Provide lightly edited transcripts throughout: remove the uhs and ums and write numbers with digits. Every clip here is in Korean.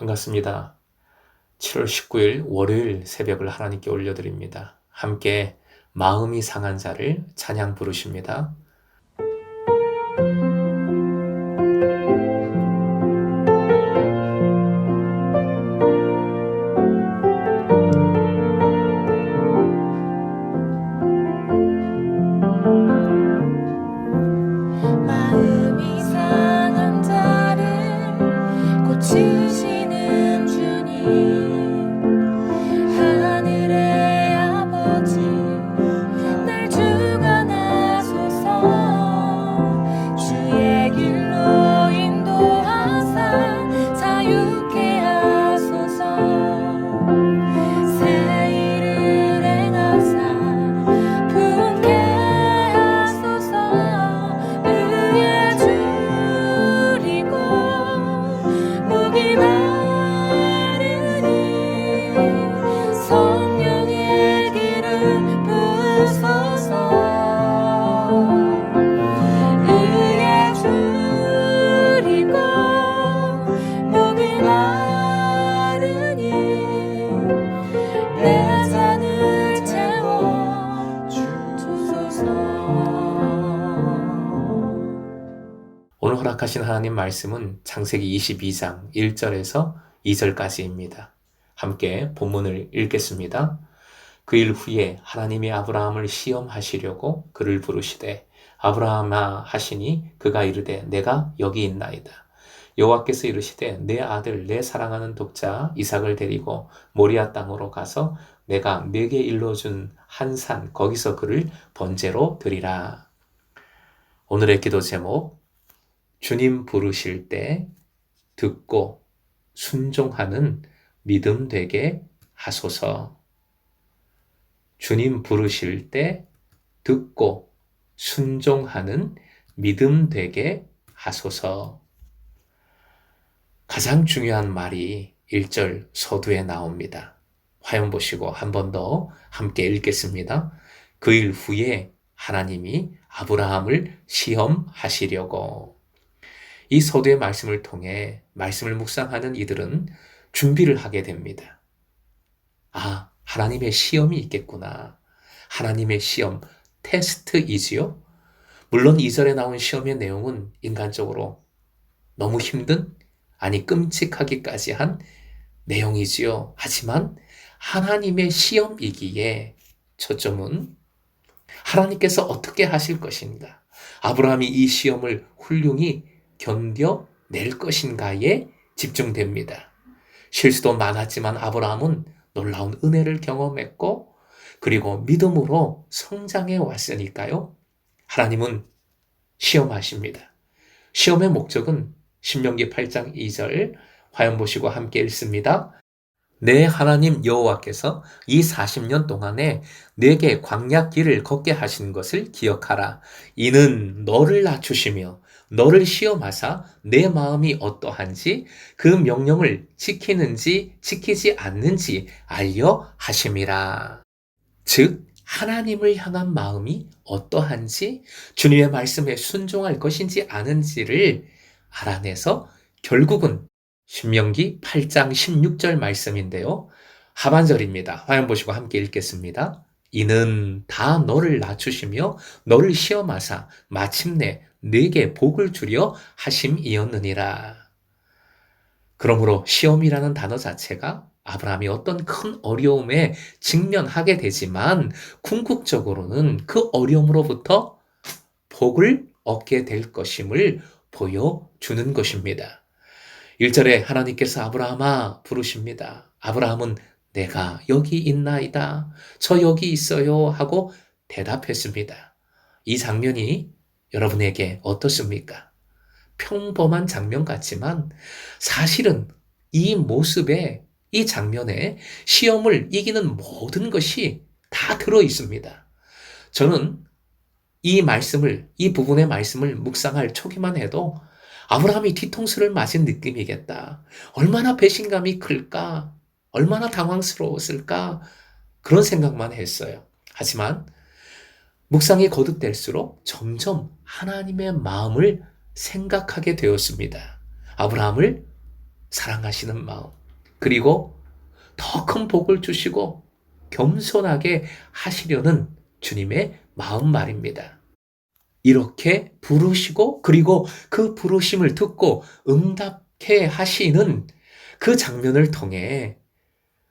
반갑습니다. 7월 19일 월요일 새벽을 하나님께 올려드립니다. 함께 마음이 상한 자를 찬양 부르십니다. 마음이 상한 자를 고치시는 주님, 하늘의 아버지 날 주관하소서. 주의 길로 인도하사 자유케 하소서. 새 일을 행하사 부흥케 하소서. 의에 줄이고 목이 마르니 성령의 기름 부으소서. 의에 줄이고 목이 마르니 내 잔을 채워 주소서. 오늘 허락하신 하나님 말씀은 창세기 22장 1절에서 2절까지입니다. 함께 본문을 읽겠습니다. 그 일 후에 하나님이 아브라함을 시험하시려고 그를 부르시되 아브라함아 하시니 그가 이르되 내가 여기 있나이다. 여호와께서 이르시되 내 아들 내 사랑하는 독자 이삭을 데리고 모리아 땅으로 가서 내가 네게 일러준 한 산 거기서 그를 번제로 드리라. 오늘의 기도 제목, 주님 부르실 때 듣고 순종하는 믿음 되게 하소서. 주님 부르실 때 듣고 순종하는 믿음 되게 하소서. 가장 중요한 말이 1절 서두에 나옵니다. 화면 보시고 한 번 더 함께 읽겠습니다. 그 일 후에 하나님이 아브라함을 시험하시려고. 이 서두의 말씀을 통해 말씀을 묵상하는 이들은 준비를 하게 됩니다. 아, 하나님의 시험이 있겠구나. 하나님의 시험, 테스트이지요. 물론 2절에 나온 시험의 내용은 인간적으로 너무 힘든, 아니 끔찍하기까지 한 내용이지요. 하지만 하나님의 시험이기에 초점은 하나님께서 어떻게 하실 것인가, 아브라함이 이 시험을 훌륭히 견뎌낼 것인가에 집중됩니다. 실수도 많았지만 아브라함은 놀라운 은혜를 경험했고 그리고 믿음으로 성장해 왔으니까요. 하나님은 시험하십니다. 시험의 목적은 신명기 8장 2절 화면 보시고 함께 읽습니다. 내 하나님 여호와께서 이 40년 동안에 내게 광야 길을 걷게 하신 것을 기억하라. 이는 너를 낮추시며 너를 시험하사 내 마음이 어떠한지 그 명령을 지키는지 지키지 않는지 알려 하심이라. 즉 하나님을 향한 마음이 어떠한지, 주님의 말씀에 순종할 것인지 아는지를 알아내서 결국은 신명기 8장 16절 말씀인데요. 하반절입니다. 화면 보시고 함께 읽겠습니다. 이는 다 너를 낮추시며 너를 시험하사 마침내 네게 복을 주려 하심이었느니라. 그러므로 시험이라는 단어 자체가 아브라함이 어떤 큰 어려움에 직면하게 되지만 궁극적으로는 그 어려움으로부터 복을 얻게 될 것임을 보여주는 것입니다. 1절에 하나님께서 아브라함아 부르십니다. 아브라함은 내가 여기 있나이다. 저 여기 있어요 하고 대답했습니다. 이 장면이 여러분에게 어떻습니까? 평범한 장면 같지만 사실은 이 모습에, 이 장면에 시험을 이기는 모든 것이 다 들어 있습니다. 저는 이 부분의 말씀을 묵상할 초기만 해도 아브라함이 뒤통수를 맞은 느낌이겠다. 얼마나 배신감이 클까? 얼마나 당황스러웠을까? 그런 생각만 했어요. 하지만 묵상이 거듭될수록 점점 하나님의 마음을 생각하게 되었습니다. 아브라함을 사랑하시는 마음, 그리고 더 큰 복을 주시고 겸손하게 하시려는 주님의 마음 말입니다. 이렇게 부르시고 그리고 그 부르심을 듣고 응답해 하시는 그 장면을 통해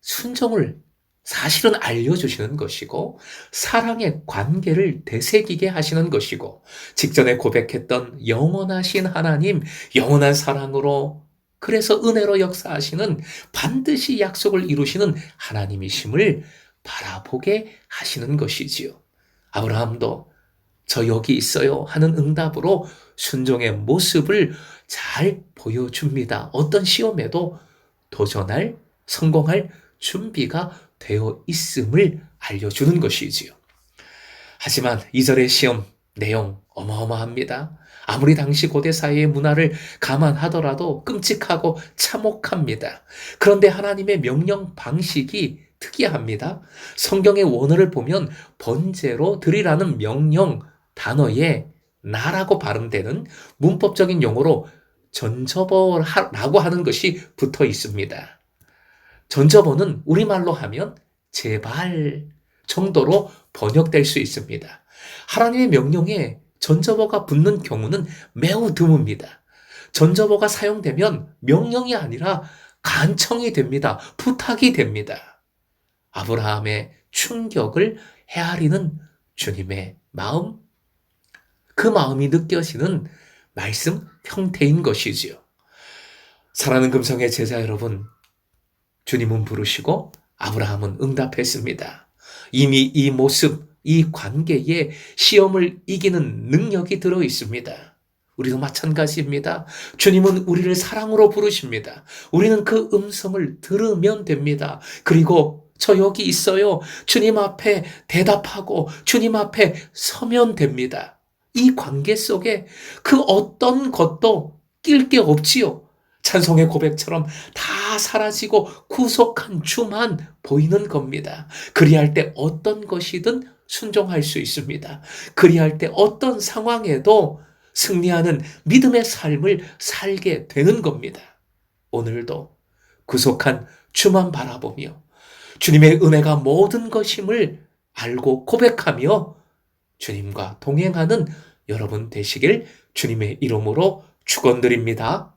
순종을 사실은 알려주시는 것이고 사랑의 관계를 되새기게 하시는 것이고 직전에 고백했던 영원하신 하나님, 영원한 사랑으로 그래서 은혜로 역사하시는 반드시 약속을 이루시는 하나님이심을 바라보게 하시는 것이지요. 아브라함도 저 여기 있어요 하는 응답으로 순종의 모습을 잘 보여줍니다. 어떤 시험에도 도전할, 성공할 준비가 되어 있음을 알려주는 것이지요. 하지만 2절의 시험 내용 어마어마합니다. 아무리 당시 고대 사회의 문화를 감안하더라도 끔찍하고 참혹합니다. 그런데 하나님의 명령 방식이 특이합니다. 성경의 원어를 보면 번제로 드리라는 명령 단어에 나라고 발음되는 문법적인 용어로 전저버라고 하는 것이 붙어 있습니다. 전저버는 우리말로 하면 제발 정도로 번역될 수 있습니다. 하나님의 명령에 전저버가 붙는 경우는 매우 드뭅니다. 전저버가 사용되면 명령이 아니라 간청이 됩니다. 부탁이 됩니다. 아브라함의 충격을 헤아리는 주님의 마음, 그 마음이 느껴지는 말씀 형태인 것이지요. 사랑하는 금성의 제자 여러분, 주님은 부르시고 아브라함은 응답했습니다. 이미 이 모습, 이 관계에 시험을 이기는 능력이 들어 있습니다. 우리도 마찬가지입니다. 주님은 우리를 사랑으로 부르십니다. 우리는 그 음성을 들으면 됩니다. 그리고 저 여기 있어요. 주님 앞에 대답하고 주님 앞에 서면 됩니다. 이 관계 속에 그 어떤 것도 낄 게 없지요. 찬송의 고백처럼 다 사라지고 구속한 주만 보이는 겁니다. 그리할 때 어떤 것이든 순종할 수 있습니다. 그리할 때 어떤 상황에도 승리하는 믿음의 삶을 살게 되는 겁니다. 오늘도 구속한 주만 바라보며 주님의 은혜가 모든 것임을 알고 고백하며 주님과 동행하는 여러분 되시길 주님의 이름으로 축원드립니다.